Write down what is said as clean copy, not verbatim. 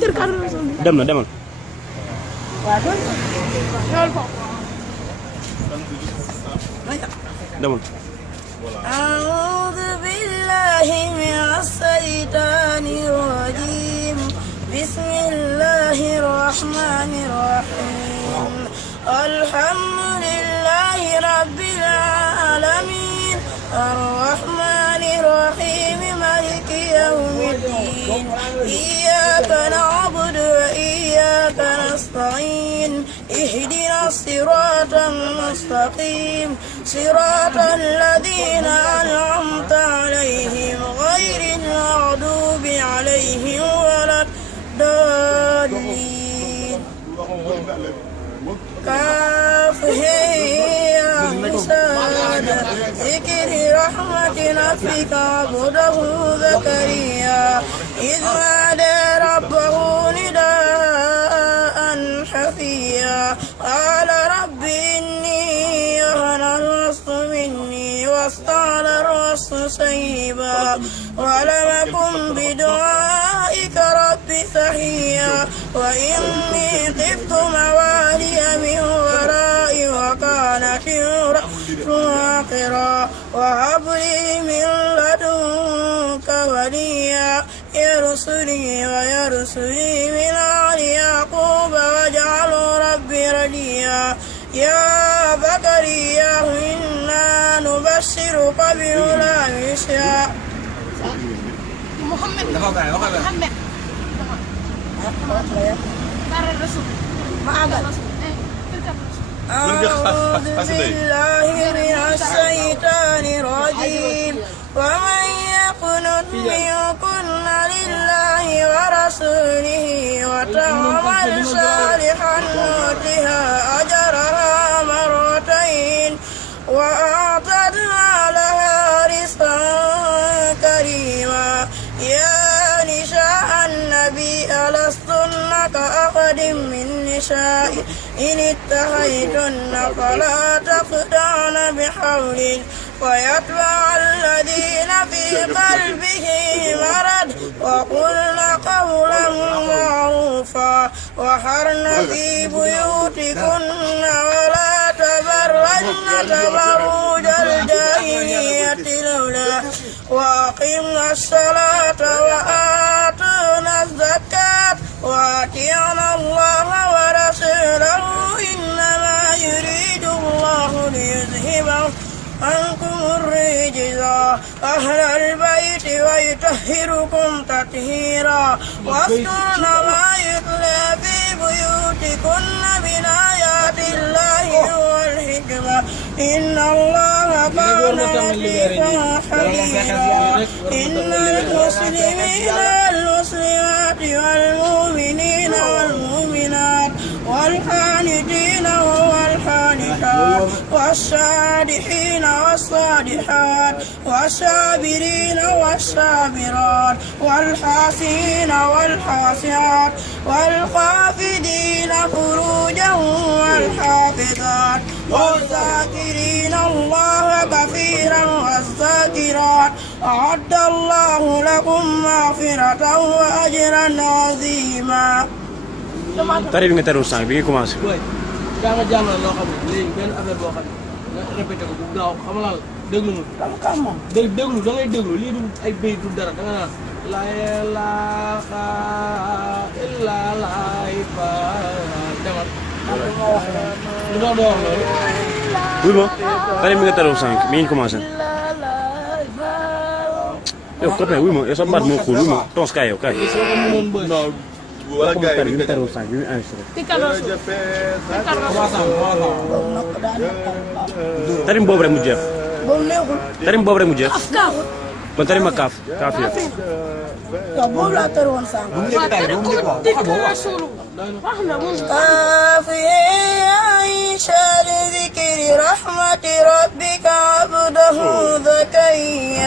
dem na demal. demal. أعوذ بالله من الشيطان الرجيم بسم الله الرحمن الرحيم الحمد لله رب العالمين الرحمن الرحيم مالك يوم الدين إياك نعبد وإياك نستعين اهدنا الصراط المستقيم صراط الذين أنعمت عليهم غير المغضوب عليهم ولا الضالين كافها مساد ذكر رحمة ربك عبده زكريا إذ نادى ربه نداء خفيا قال رب إني وهن الوسط مني واستعل الرأس شيبا ولم أكن بدعائك رب سحيا وإني خفت موالي من ورائي وكانت امرأتي عاقرا وهب لي من لدنك وليا يرسلني ويرسلني من آل يعقوب واجعله ربي رضيا يا زكريا إنا نبشرك بغلام يحيى محمد أعوذ بالله من الشيطان الرجيم ومن يقنت منكن لله ورسوله وتعمل صالحا نؤتها أجرها مرتين وأعتدنا لها رزقا كريما يا نساء النبي ألستن كأحد من نساء إن اتخذتن فلا تخضعن بحول فيتبع الذين في قلبه مرض وقلن قولا معروفا وحرن في بيوتكن ولا تبرجن تبرج الجاهلية الأولى وأقمنا الصلاة وآتونا الزكاة وأطيعنا الله ورسوله إنما يريد الله ليذهب عنكم الرجز أهل البيت ويطهركم تطهيرا واذكرن ما يتلى في بيوتكن من آيات الله والحكمة إن الله كان لطيفا خبيرا إن المسلمين والمسلمات والمؤمنين والمؤمنات والقانتين والقانتات والصادقين والصادقات والصابرين والصابرات والحاسين والحاسات والحافظين فروجهم والحافظات والذاكرين الله كثيرا والذاكرات أعد الله لكم مغفرة وأجرا عظيما. tari bi nga teru sànq bi nga commencé. daa nga jàngal loo xam ne léegi benn affaire boo xam ne nga répété ko bu gaaw xam nga déglu mu. déglu da ngay déglu lii du ay béy du dara da nga naan. la ilaha illallah demal. lu doon doo wax loolu. wuy ma tari bi nga teru sànq mi ngi commencé. yow copain wuy ma yow sa baat moo xuur wuy ma tons kaay yow kaay. wala gars yi bi teru sànq bi mu enregistré. tarim boobu rek mu jeex. tarim boobu rek mu jeex. kon tarim ma kaaf kaaf yow. yow boobu laa tër woon sànq. kaaf Aïcha li zikri rahmati rabbika abdahu zakariya